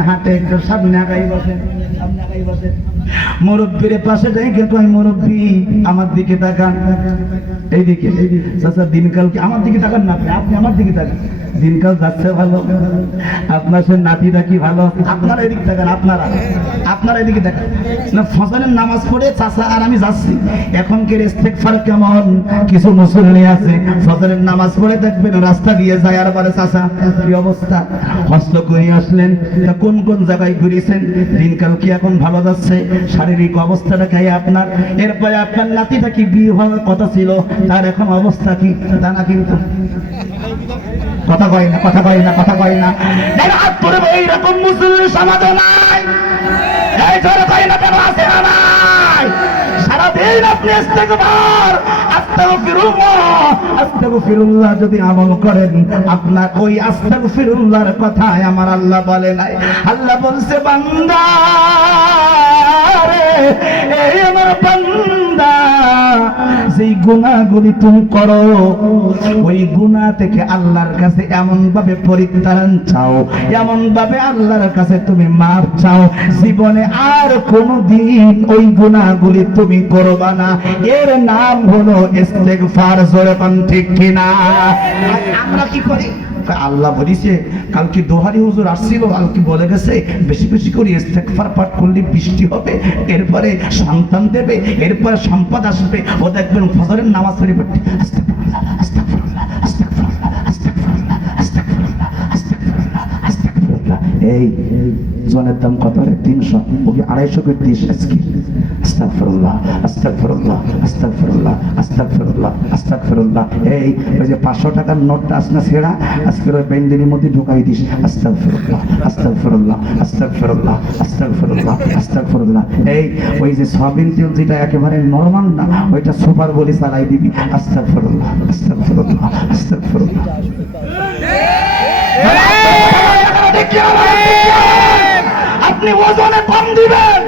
হাটে একটু সামনে আগাই বসেন সামনে আগাই বসেন মুরব্বীর পাশে মুরব্বী, আমার দিকে তাকান। এইদিকে, চাচা, দিনকাল কি আমার দিকে তাকান না আপনি আমার দিকে তাকান। দিনকাল যাচ্ছে ভালো। আপনার সে ভালো? আপনারা এদিকে তাকান, আপনারা আপনারা এদিকে তাকান। না ফসলের নামাজ পড়ে আর আমি যাচ্ছি। এখন কেমন? কিছু মুসল্লি আছে, ফজরের নামাজ পড়ে দেখবেন, রাস্তা দিয়ে যায় আর চাচা, কি অবস্থা? হস্ত করে আসলেন। কোন কোন জায়গায় ঘুরিয়েছেন দিনকাল কি এখন ভালো যাচ্ছে? শারীরিক অবস্থাটা কি আপনার? এরপরে আপনার নাতিটা কি বিয়ে হওয়ার কথা ছিল? তার এখন অবস্থা কি? তা না কিন্তু। কথা কয় না, কথা কয় না, কথা কয় না। এইরকম মুসলিম সমাজে নাই। যদি আমল করেন, আপনার ওই কথায় আমার আল্লাহ বলে নাই। আল্লাহ বলছে, বান্দা এই আমার বান্দা, যেই গুণাগুলি তুমি করো, ওই গুণা থেকে আল্লাহর কাছে এমন ভাবে পরিত্রাণ চাও এমন ভাবে আল্লাহর কাছে তুমি মাপ চাও। জীবনে আর কোনদিন ওই গুণাগুলি তুমি করবা না। এর নাম হলো ইস্তেগফার, জোরে পান ঠিক কিনা? আমরা কি করি? আল্লাহ বলিছে, কালকে দোহারি হুজুর আসছিল, কালকে বলে গেছে, বেশি বেশি করে ইস্তেগফার পাঠ করলে বৃষ্টি হবে, এরপরে সন্তান দেবে, এরপরে সম্পদ আসবে, ও দেখবেন ফজরের নামাজ পড়ে পড়তে এই জনের দাম কত? রে তিনশো ওকে আড়াইশো করে দিস আস্তাগফিরুল্লাহ আস্তাগফিরুল্লাহ আস্তাগফিরুল্লাহ আস্তাগফিরুল্লাহ আস্তাগফিরুল্লাহ। এই ওই যে পাঁচশো টাকার নোটটা আস না ছেঁড়া? আজকের ওই বেন্ডিনের মধ্যে ঢুকাই দিস। আস্তাগফিরুল্লাহ আস্তাগফিরুল্লাহ আস্তাগফিরুল্লাহ আস্তাগফিরুল্লাহ আস্তাগফিরুল্লাহ। এই ওই যে সয়াবিন তেল যেটা একেবারে নরমাল না ওইটা সুপার বলি চালাই দিবি। আস্তাগফিরুল্লাহ আস্তাগফিরুল্লাহ আস্তাগফিরুল্লাহ। আপনি ওজনে কম দিবেন,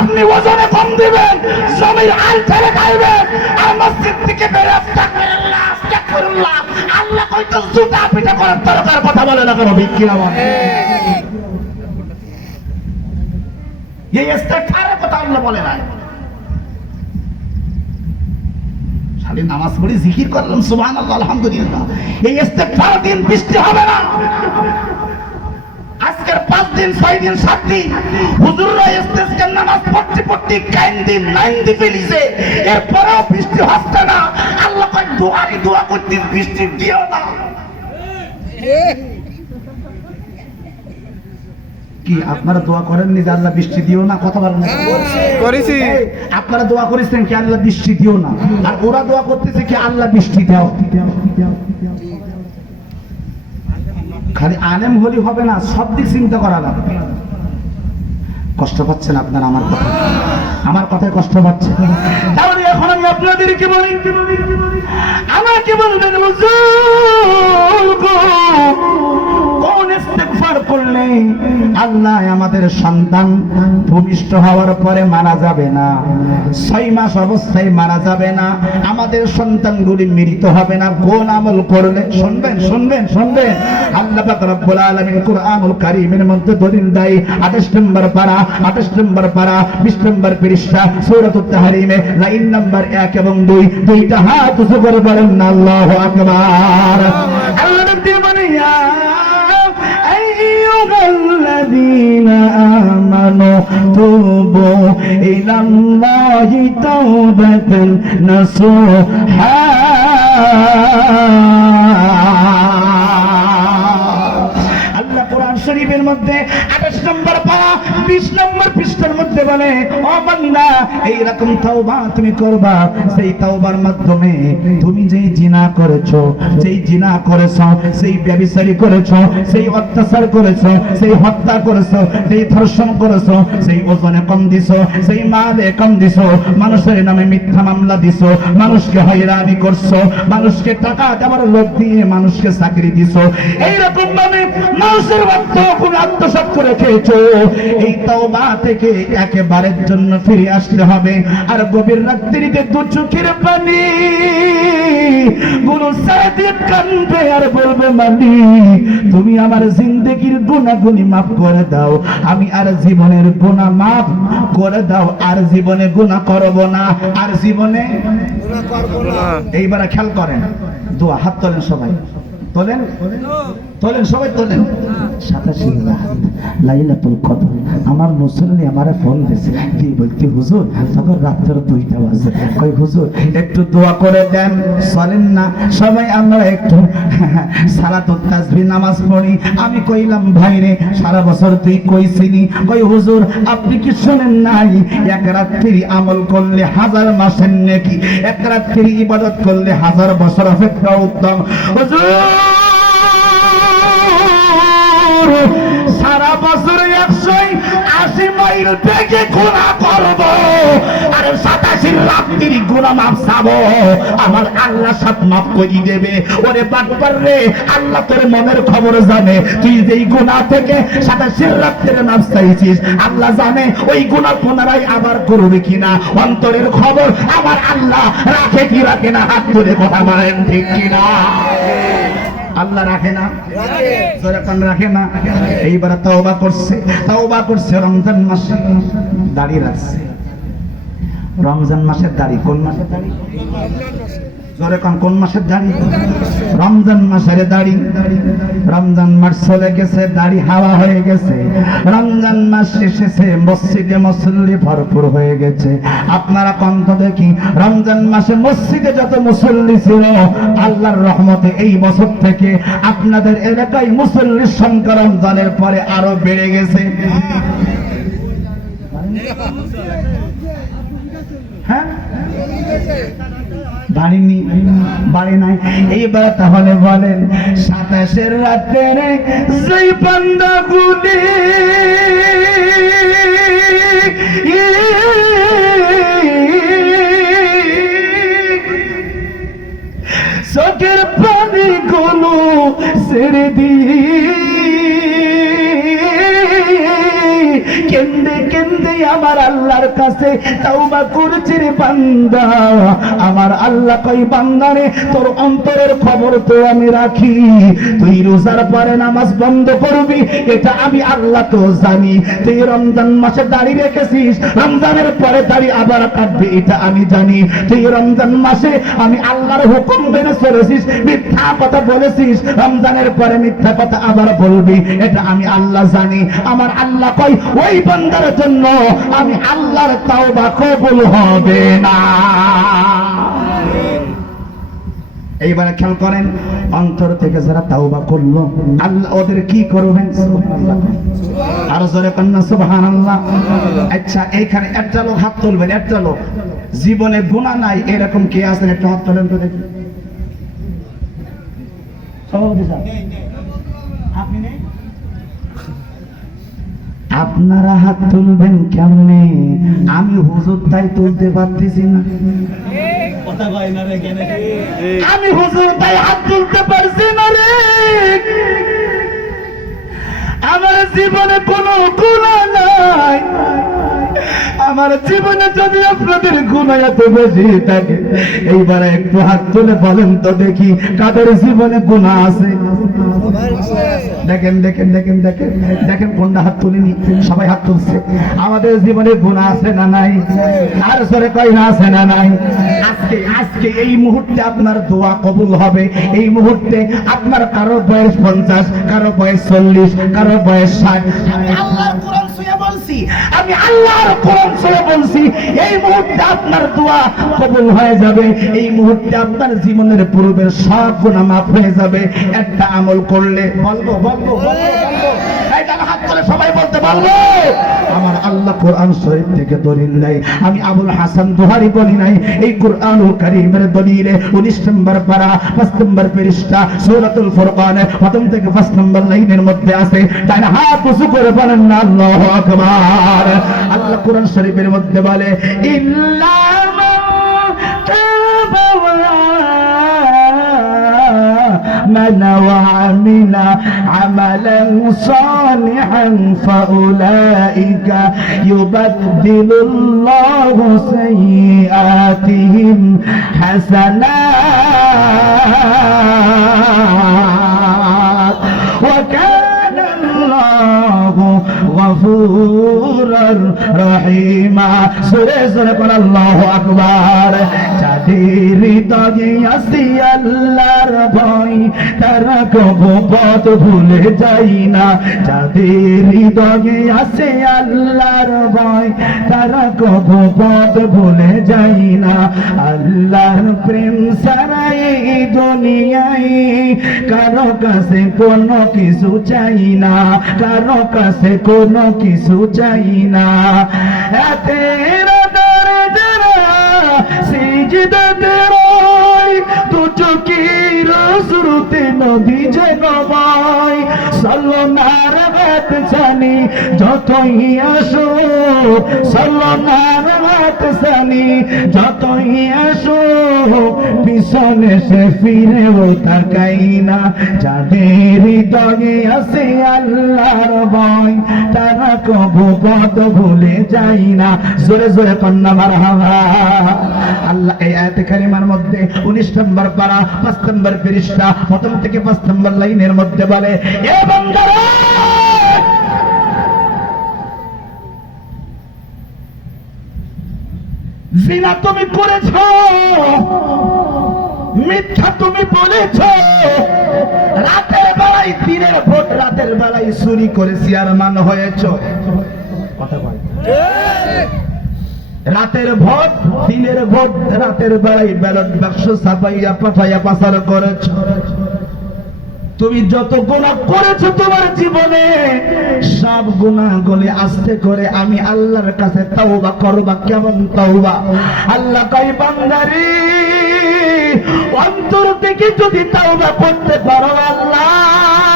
আপনি ওজনে কম দিবেন, জমির আল ছেড়ে খাইবেন, আর মসজিদ থেকে আল্লাহ কইতো জুতা পিটা করার দরকার, কথা বলে না কেন বিক্রি আমার। এই কথা আল্লাহ বলে না খালি নামাজ পড়ি জিকির করলাম, সুবহানাল্লাহ, আলহামদুলিল্লাহ। এই ইস্তেগফার দিন বৃষ্টি হবে না। আজকের পাঁচ দিন ছয় দিন সাত দিন হুজুররা ইস্তেসকার নামাজ পড়তে পড়তে কাইন দিন নাইন দি ফেলিছে। এরপরেও বৃষ্টি হচ্ছে না। আল্লাহ কয় দোয়ারি দোয়া করতে বৃষ্টি দিও না। কি আপনারা দোয়া করেননি যে আল্লাহ বৃষ্টি দিও না? কথা বলেন করেছি। আপনারা দোয়া করেছেন কি আল্লাহ বৃষ্টি দিও না? আর ওরা দোয়া করতেছে কি আল্লাহ বৃষ্টি দাও। খালি আলেম হলি হবে না, সব দিক চিন্তা করা লাগবে কষ্ট পাচ্ছেন আপনার আমার কথা? আমার কথায় কষ্ট পাচ্ছে? তাহলে এখন আমি আপনাদেরকে বলি, আমাকে বলবেন করলে আল্লাহ আমাদের সন্তান ভূমিষ্ঠ হওয়ার পরে মারা যাবে না। ছয় মাস অবস্থায় মারা যাবে না। আমাদের সন্তানগুলি মৃত হবে না। কোন আমল করলে শুনবেন শুনবেন শুনবেন। আল্লাহ পাক রব্বুল আলামিন কুরআনুল কারীমের মধ্যে দলিল দেয় 28 নম্বর পারা 28 নম্বর পারা 20 নম্বর পৃষ্ঠা সূরাতুত তাহরিমে লাইন নম্বর 1 এবং 2 দুইটা হাত উঁচু করে বলেন না আল্লাহু আকবার। আল্লাহ বলে ইয়া أيها الذين آمنوا توبوا إلى الله توبة نصوحا আল্লাহ কোরআন শরীফের মধ্যে আঠাশ নম্বর পারা বিশ নম্বর পৃষ্ঠার মধ্যে বলে, ও বান্দা, এইরকম তাওবা তুমি করবা। সেই তাওবার মাধ্যমে তুমি যেই জিনা করেছ, যেই জিনা করেছ, সেই ব্যবিচারী করেছ, সেই অত্যাচার করেছ, সেই হত্যা করেছ, সেই ধর্ষণ করেছ, সেই ওজনে কম দিছো, সেই মালে কম দিছো, মানুষের নামে মিথ্যা মামলা দিছো, মানুষকে হয়রানি করছ, মানুষকে টাকা দেওয়ার লোভ দিয়ে মানুষকে চাকরি দিছো। এইরকম ভাবে মানুষের কোনো তুমি করে খেয়েছো। এই তওবা থেকে একেবারের জন্য ফিরে আসতে হবে। আর গভীর রাত্রিতে দু চোখের পানি আর বলবে মানি তুমি আমার জিন্দগির গুণাগুনি মাফ করে দাও। আমি আর জীবনের গুণা মাফ করে দাও। আর জীবনে গুণা করব না। আর জীবনে এইবারে খেয়াল করেন। দোয়া হাত তোলেন সবাই। তোলেন? তোলেন সবাই তোলেন। সাতাশি আমার মুসল্লি ফোন দিয়েছে তুই বলতে, হুজুর, তখন রাত্রের দুইটা বাজে। কই হুজুর, একটু দোয়া করে দেন। চলেন না, সবাই আমরা একটু নামাজ পড়ি। আমি কইলাম ভাইরে সারা বছর তুই কইছিনি কই হুজুর, আপনি কি শুনেন নাই? এক রাত্রি আমল করলে হাজার মাসের নাকি। এক রাত্রি ইবাদত করলে হাজার বছর অপেক্ষা উত্তম। হুজুর! বছর একশো আশি মাইল থেকে গুণা করব। সাতাশি রাত্রি গুণা মাপ আমার আল্লাহ সব মাফ করে দেবে। ওরে রে, আল্লাহ তোর মনের খবর জানে। তুই যেই গুণা থেকে সাতাশি মাপ চাইছিস, আল্লাহ জানে ওই গুণা পুনরায় আবার করবে কিনা। অন্তরের খবর আমার আল্লাহ রাখে কি রাখে না, হাত ধরে কথা বলেন ঠিক কিনা? আল্লাহ রাখে না। জোরে রাখে না। এইবার তাওবা করছে। তাওবা করছে রমজান মাসে। দাড়ি রাখছে। রমজান মাসের দাড়ি কোন মাসের দাড়ি। কান কোন রমজান দাড়ি। রমজান মাস চলে গেছে, দাড়ি হাওয়া হয়ে গেছে। রমজান এসেছে, মসজিদে মুসল্লি ভরপুর হয়ে গেছে। আপনারা কণ্ঠ দেখি, রমজান মাসে মসজিদে যত মুসল্লি ছিল, আল্লাহর রহমতে এই বছর থেকে আপনাদের এলাকায় মুসল্লির সংখ্যা রমজানের পরে আরও বেড়ে গেছে। হ্যাঁ? বাড়িনি বাড়ি নাই। এইবার তাহলে বলেন, সাতাশের রাতে সেই পান্ডা গুলি চোখের পানি গুলো ছেড়ে দিয়ে আমার আল্লাহর কাছে তাওবা করছে রে বান্দা। আমার আল্লাহ কই বান্দারে তোর অন্তরের খবর তো আমি রাখি। তুই রোজার পরে নামাজ বন্ধ করবি, এটা আমি আল্লাহ তো জানি। তুই রমজান মাসে দাড়ি রেখেছিস, রমজানের পরে দাড়ি আবার কাটবি এটা আমি জানি। তুই রমজান মাসে আমি আল্লাহর হুকুম মেনে চলেছিস, মিথ্যা কথা বলেছিস, রমজানের পরে মিথ্যা কথা আবার বলবি, এটা আমি আল্লাহ জানি। আমার আল্লাহ কই ওই বান্দার জন্য আমি আল্লাহর তাওবা কবুল হবে না। এইবারে খেয়াল করেন, অন্তর থেকে যারা তাওবা করল, আল্লাহ ওদের কি করবেন? আর জোরে কন্যা সুবহান আল্লাহ আচ্ছা এইখানে একটা লোক হাত তুলবেন, একটা লোক। জীবনে গুণা নাই, এরকম কে আছেন একটা হাত তোলেন তো দেখি। সভাপতি সাহেব আপনারা হাত তুলবেন কেমনে? আমি হুজুর তাই তুলতে পারতেছি না। আমি হুজুর তাই হাত তুলতে পারছি না রে। আমার জীবনে কোনো গুণা নাই। আমার জীবনে যদি আপনাদের গুণা এত বেশি থাকে, এইবারে একটু হাত তুলে বলেন তো দেখি কাদের জীবনে গুণা আছে। দেখেন দেখেন দেখেন দেখেন দেখেন কোনটা হাত তুলিনি, সবাই হাত তুলছে। আমাদের জীবনে গুণা আছে না নাই? আর সরে কয় না আছে না নাই? আজকে আজকে এই মুহূর্তে আপনার দোয়া কবুল হবে। এই মুহূর্তে আপনার কারও বয়স পঞ্চাশ, কারও বয়স চল্লিশ, কারও বয়স ষাট। আমি আল্লাহর কোরআন ছুঁয়ে বলছি এই মুহূর্তে আপনার দোয়া কবুল হয়ে যাবে এই মুহূর্তে আপনার জীবনের পূর্বের সব গুণা মাফ হয়ে যাবে। একটা আমল করলে বলব বলব বলব, তাহলে সবাই বলতে পারব। আমার আল্লাহ কোরআন শরীফ থেকে দলিল নাই আমি আবুল হাসান দোহারি বলি নাই, এই কোরআন ও কারিমের দলিলে উনিশ নম্বর পারা, পাঁচ নম্বর পৃষ্ঠা, সূরাতুল ফুরকানে, প্রথম থেকে পাঁচ নম্বর লাইনের মধ্যে আছে। তাই না হাত উঁচু করে বলেন না আল্লাহু আকবার। আল্লাহ কোরআন শরীফের মধ্যে বলে ইল্লা آمن وعمل عملا صالحا فأولئك يبدل الله سيئاتهم حسنات وكان الله غفورا رحيما. سورة سورة الله أكبر. হৃদয়ে আসি আল্লাহর ভয়। তারা কবু পথ ভুলে যাই না। যাদের হৃদয়ে আসে আল্লাহর ভয়, তারা কবু পথ ভুলে যাই না। আল্লাহর প্রেম সারা এই দুনিয়ায় কারও কাছে কোনো কিছু চাই না। কারও কাছে কোনো কিছু চাই না। দরজারা সিজদাতে রয় দু চোখের শুরুতে নদী যেন বয় সল্লনার রাত জানি যতই আসো সল্লনার জানি, যতই আসো পিছনে সে ফিরেও তাকাই না। যাদের হৃদয়ে আছে আল্লাহর ভয়, তারা কবু পদ ভুলে যাই না। জোরে জোরে কন্যা আল্লাহ এই কারিমার মধ্যে উনিশ নম্বর পারা, পাঁচ নম্বর পৃষ্ঠা, প্রথম থেকে পাঁচ নম্বর লাইনের মধ্যে বলে, এ বান্দারা জিনা তুমি করেছ মিথ্যা তুমি বলেছ। রাতের বেলায়, দিনের ভোট রাতের বেলায় চুরি করে চেয়ারম্যান হয়েছ। রাতের ভোট দিনের ভোট রাতের বেলায় ব্যালট বাক্স ছাপাইয়া, পাঠাইয়া পাচার করেছ। তুমি যত গুণা করেছ তোমার জীবনে, সব গুণা গলে আস্তে করে আমি আল্লাহর কাছে তাওবা করবা। কেমন তাওবা? আল্লাহ কই বান্দারি, অন্তর থেকে যদি তাওবা করতে পারো আল্লাহ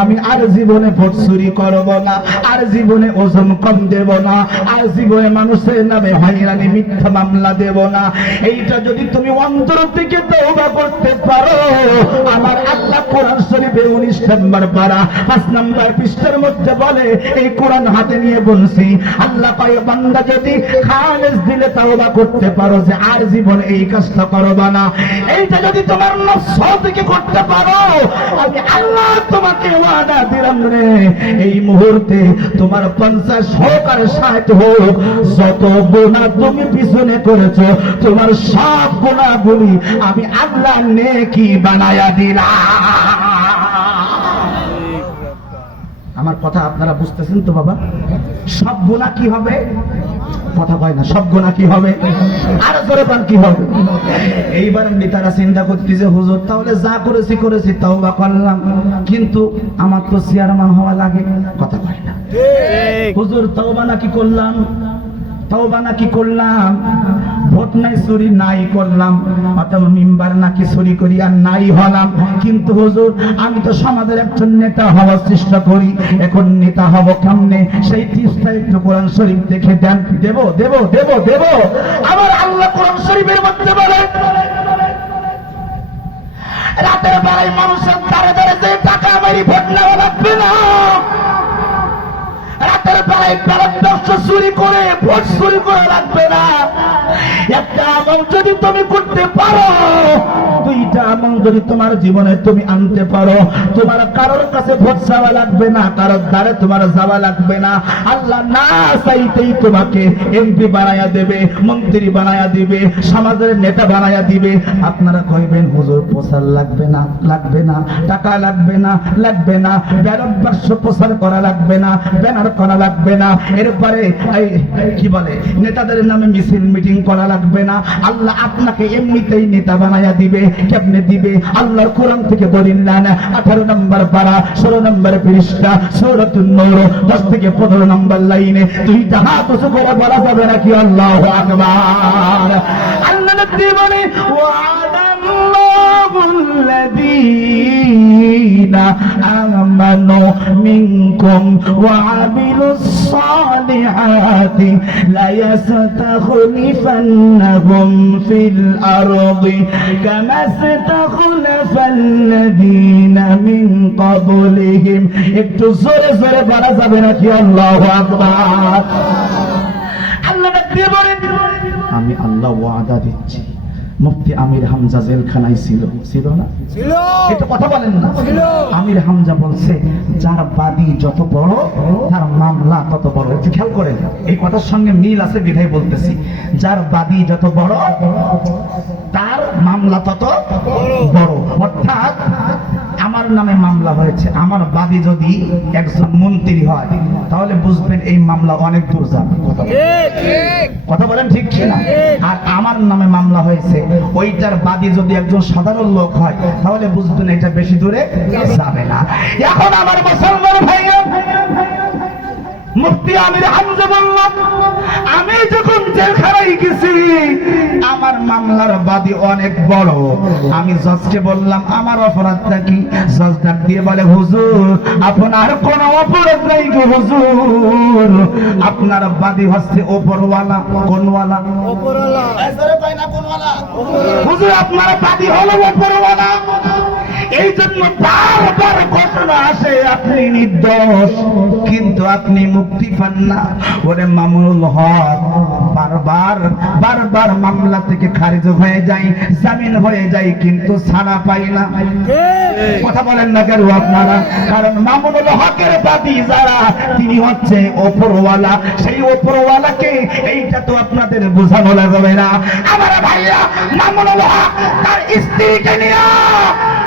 আমি আর জীবনে ভোট চুরি করব না, আর জীবনে ওজন কম দেব না, আর জীবনে মানুষের নামে হয়রানি, মিথ্যা মামলা দেব না। এইটা যদি তুমি অন্তর থেকে তওবা করতে পারো, আমার আল্লাহ কোরআন শরীফে উনিশ নম্বর পারা, পাঁচ নম্বর পৃষ্ঠার মধ্যে বলে, এই কোরআন হাতে নিয়ে বলছি, আল্লাহ কয়, বান্দা যদি খালেস দিলে তাওবা করতে পারো যে, আর জীবনে এই কাজটা করবা না। এইটা যদি তোমার নফস থেকে করতে পারো আল্লাহ তোমাকে ওয়াদা দিলাম রে। এই মুহূর্তে তোমার পঞ্চাশ হোক আর ষাট হোক। যত গোনা তুমি পিছনে করেছ, তোমার সব গোনাগুলি আমি আল্লাহ নেকি বানায়া দিলাম। আমার কথা আপনারা বুঝতেছেন তো বাবা? সব গোনা কি হবে? কথা কয় না সব গোনা কি হবে? আর জোরে পান কি হবে? এইবার এমনি তারা চিন্তা করতেছে হুজুর তাহলে যা করেছি করেছি তাও বা করলাম। কিন্তু আমার তো চেয়ারম্যান হওয়া লাগে। কথা কয় না। হুজুর তাও বা নাকি করলাম? তওবা নাকি করলাম? ভোট নাই, চুরি নাই করলাম। অথবা মিম্বার নাকি চুরি করি আর নাই হলাম। কিন্তু হুজুর, আমি তো সমাজের একজন নেতা হওয়ার চেষ্টা করি। এখন নেতা হব কেমনে? সেই চেষ্টা একটু কোরআন শরীফ দেখে দেন। দেব দেব দেব দেব। আমার আল্লাহ কোরআন শরীফের মধ্যে বলে, রাতের বেলায় মানুষের দ্বারে দ্বারে যে টাকা মারি ভোট নেওয়া লাগবে না। রাতের বেলায় ব্যালট বাক্স চুরি করে ভোট চুরি করা লাগবে না। একটা আমল যদি তুমি করতে পারো, দুইটা আমল যদি তোমার জীবনে তুমি আনতে পারো, তোমার কারোর কাছে ভোট চাওয়া লাগবে না, কারোর দ্বারে তোমার যাওয়া লাগবে না। আল্লাহ না চাইতেই তোমাকে এমপি বানায়া দেবে, মন্ত্রী বানায়া দিবে, সমাজের নেতা বানায়া দিবে। আপনারা কইবেন, হুজুর, প্রচার লাগবে না লাগবে না, টাকা লাগবে না লাগবে না, ব্যালট বাক্স প্রচার করা লাগবে না, ব্যানার করা করা লাগবে না। এরপরে কি বলে, নেতাদের নামে মিছিল, মিটিং করা লাগবে না। আল্লাহ আপনাকে এমনিতেই নেতা বানাইয়া দিবে। কেমনে দিবে? আল্লাহর কোরআন থেকে দলিল নেন। আঠারো নম্বর পাড়া ষোলো নম্বর পৃষ্ঠা সৌরতুল নৌর, দশ থেকে পনেরো নম্বর লাইনে। তুই যাহা কিছু করে বলা যাবে নাকি? আল্লাহ আকবার। আল্লাহ বলে ওয়াদাল্লাহুল্লাযীনা منكم وعملوا الصالحات ليستخلفنهم في الأرض كما استخلف الذين من قبلهم একটু জোরে জোরে বলা যাবে নাকি আল্লাহ আকবার আল্লাহ ডাক দিয়ে বলেন আমি আল্লাহ ওয়াদা দিচ্ছি মুফতি আমির হামজা জেলখানায় ছিল। ছিল না? ছিল। এটা কথা বলেন না। ছিল। আমির হামজা বলছে যার বাদী যত বড় তার মামলা তত বড়। একটু খেয়াল করেন এই কথার সঙ্গে মিল আছে বিধায় বলতেছি। যার বাদী যত বড় তার মামলা তত বড়। অর্থাৎ আমার নামে মামলা হয়েছে। আমার বাদী যদি একজন মন্ত্রী হয়, তাহলে বুঝবেন এই মামলা অনেক দূর যাবে। কথা বলেন। ঠিক কিনা? আর আমার নামে মামলা হয়েছে, ওইটার বাদী যদি একজন সাধারণ লোক হয়, তাহলে বুঝবেন এটা বেশি দূরে যাবে না। এখন আমার মুসলমান ভাইয়া মুফতি আমির হামজা বলল আমি যখন জেলখানায় গেছি আমার মামলার বাদী অনেক বড়। আমি জজকে বললাম আমার অপরাধটা কি? জজ ডাক দিয়ে বলে হুজুর আপনার কোন অপরাধ নেই গো হুজুর। আপনার বাদী হচ্ছে ওপরওয়ালা কোনওয়ালা? ওপরওয়ালা। হুজুর আপনার বাদী হলো ওপরওয়ালা। এই জন্য বারবার আসে, আপনি নির্দোষ। কিন্তু আপনি মুক্তি পান না। ওরে মামুনুল হক, বারবার বারবার মামলা থেকে খারিজ হয়ে যায়, জামিন হয়ে যায়, কিন্তু ছাড়া পাই না। কথা বলেন না কেন আপনারা? কারণ মামুনুল হকের বাদী যারা, তিনি হচ্ছে ওপরওয়ালা। সেই ওপরওয়ালাকে এইটা তো আপনাদের বোঝানো লাগবে না। আমার ভাইয়া মামুনুল হক, তার স্ত্রীকে নিয়ে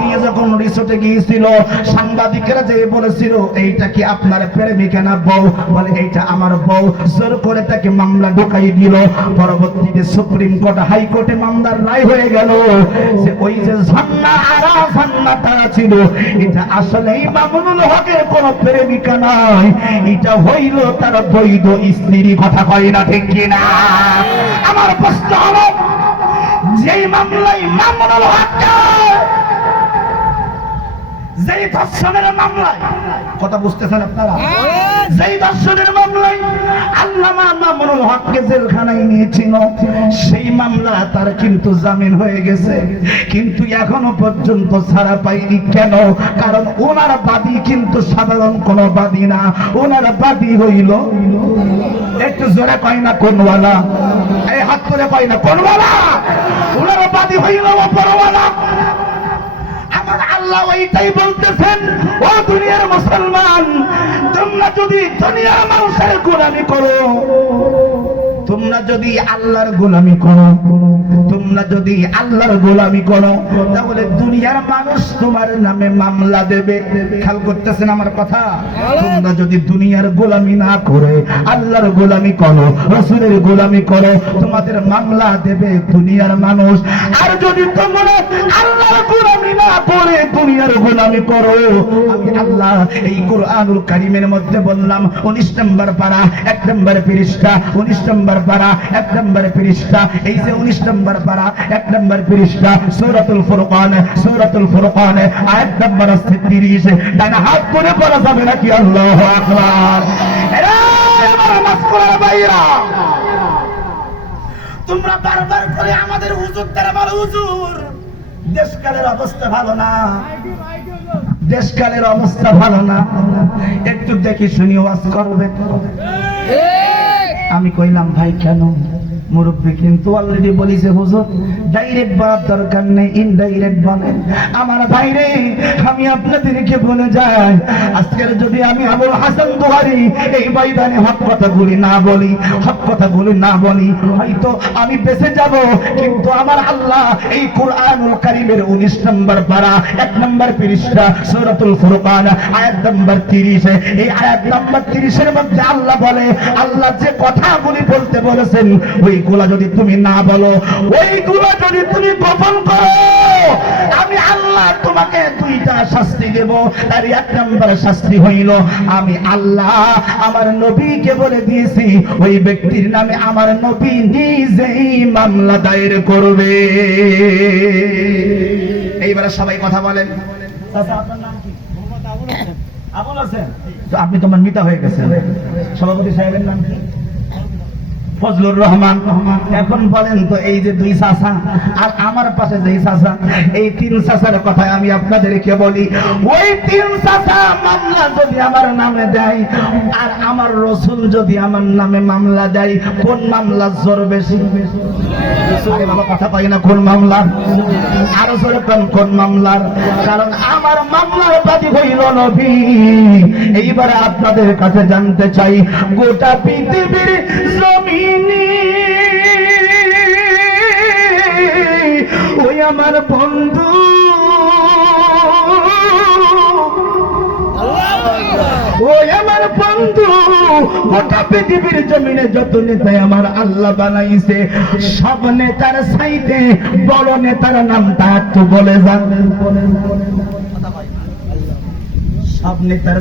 নিয়ে যখন রিসোর্টে গিয়েছিল, সাংবাদিকেরা যে বলেছিল, এইটা কি আপনার প্রেমিকা না বউ? বলে, এইটা আমার বউ। জোর করে তাকে মামলা ঢুকাই দিল। পরবর্তীতে সুপ্রিম কোর্ট, হাইকোর্টে মামলার রায় হয়ে গেল। যে ওই যে ঝন্না আরা ঝন্না তারা ছিল, এটা আসলে মামুনুল হকের কোন প্রেমিকা নয়। এটা হইল তার বৈধ স্ত্রী কথা কয় না ঠিক কিনা? আমার প্রশ্ন হলো, যেই মামলায় মামুনুল হককে যেই ধর্ষণের মামলায় কথা বুঝতেছেন আপনারা? যেই ধর্ষণের মামলায় আল্লামা মামুনুল হককে জেলখানায় নিয়েছিল সেই মামলা তার কিন্তু জামিন হয়ে গেছে। কিন্তু এখনও পর্যন্ত ছাড়া পাইনি কেন? কারণ ওনার বাদী কিন্তু সাধারণ কোনো বাদী না। ওনার বাদী হইল একটু জোরে পাই না কোনওয়ালা। এই হাত করে পাই না কোনওয়ালা? ওনার বাদী হইল অপরওয়ালা। আল্লাহ ওইটাই বলতেছেন, ও দুনিয়ার মুসলমান, তোমরা যদি দুনিয়ার মানুষের গোলামি করো, তোমরা যদি আল্লাহর গোলামি করো তোমরা যদি আল্লাহর গোলামি করো, তাহলে দুনিয়ার মানুষ তোমার নামে মামলা দেবে। খেয়াল করতেছেন আমার কথা? তোমরা যদি দুনিয়ার গোলামি না করে, আল্লাহর গোলামি করো, রসুলের গোলামি করো, তোমাদের মামলা দেবে দুনিয়ার মানুষ। আর যদি তোমরা আল্লাহর গোলামি না করে, দুনিয়ার গোলামি করো, আমি আল্লাহ এই কোরআনুল কারিমের মধ্যে বললাম, উনিশ নম্বর পারা, এক নম্বর পৃষ্ঠা, উনিশ নম্বর পারা, এক নম্বর পৃষ্ঠা, এই যে উনিশ নম্বর পারা এক নম্বর পৃষ্ঠা সূরাতুল ফুরকান সূরাতুল ফুরকান আয়াত নম্বর 36 ডান হাত করে পড়া যাবে নাকি? আল্লাহু আকবার। এরে আমার মাসকুলার ভাইরা তোমরা বারবার করে আমাদের হুজুর বলো হুজুর দেশকালের অবস্থা ভালো না। দেশকালের অবস্থা ভালো না। একটু দেখি শুনি ওয়াজ করবে আমি কইলাম ভাই কেন? মুরব্বী, কিন্তু অলরেডি বলিছে, হুজুর ডাইরেক্ট বানার দরকার নেই ইনডাইরেক্ট বানেন আমার ভাইরে, আমি আপনাদেরকে বলে যাই আজকের যদি আমি আবুল হাসান দুহারি এই ময়দানে হক কথাগুলি না বলি, হক কথাগুলি না বলি, হয়তো আমি বেঁচে যাব, কিন্তু আমার আল্লাহ এই কোরআনুল কারিমের উনিশ নম্বর পারা, এক নম্বর পৃষ্ঠা, সূরাতুল ফুরকান, আয়াত নম্বর 30 এই আয়াত নম্বর 30 এর মধ্যে আল্লাহ বলে, আল্লাহ যে কথাগুলি বলতে বলেছেন ওইগুলা যদি তুমি না বলো ওইগুলা যদি তুমি গোপন করো আমি আল্লাহ তোমাকে দুইটা শাস্তি দেব। তার এক নম্বর শাস্তি হইল আমি আল্লাহ আমার নবীকে বলে দিয়েছি ওই ব্যক্তির নামে আমার নবী নিজেই মামলা দায়ের করবে। এইবারে সবাই কথা বলেন। আপনি তোমার মিতা হয়ে গেছেন। সভাপতি সাহেবের নাম কি? ফজলুর রহমান। এখন বলেন তো এই যে দুই চাষা আর আমার পাশে যেই চাষা এই তিন চাষার কথা আমি আপনাদেরকে বলি। ওই তিন চাষা মামলা যদি আমার নামে দেয়, আর আমার রসুল যদি আমার নামে মামলা দেয়, কোন মামলা জোর বেশি? কথা পাই না কোন মামলার আরও জোরে কোন মামলার? কারণ আমার মামলার বাদী হইল নবী। এইবারে আপনাদের কাছে জানতে চাই, গোটা পৃথিবীর জমিনে ওই আমার বন্ধু। ওই আমার বন্ধু। গোটা পৃথিবীর জমিনে যত নেতাই আমার আল্লাহ বানাইছে, সব নেতার সাইতে বড় নেতার নামটা একটু বলে যান। সব নেতার